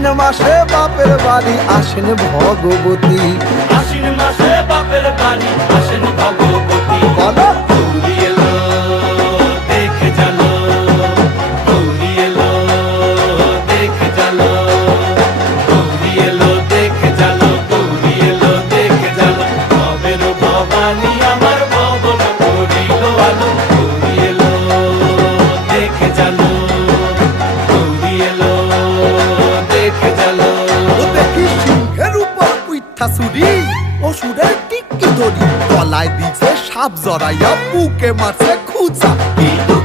আশ্বিন মাসে বাপের বাড়ি আসেন ভগবতী। আশ্বিন মাসে বাপের বাড়ি আসেন ভগবতী। বলো গৌরী এলো দেখে জানো, গৌরী এলো দেখে জানো, গৌরী এলো দেখে জানো, গৌরী এলো দেখে জানো। ভবের ভবানী আমার ভবন করিল আলো। গৌরী এলো দেখে জানো, গৌরী এলো দেখে জানো। ও দেখি সিংহের উপর উইঠা চুরি, অসুরের টিকি ধরি গলায় দিছে সাপ জড়াইয়া বুকে মারছে খুঁচা। কিন্তু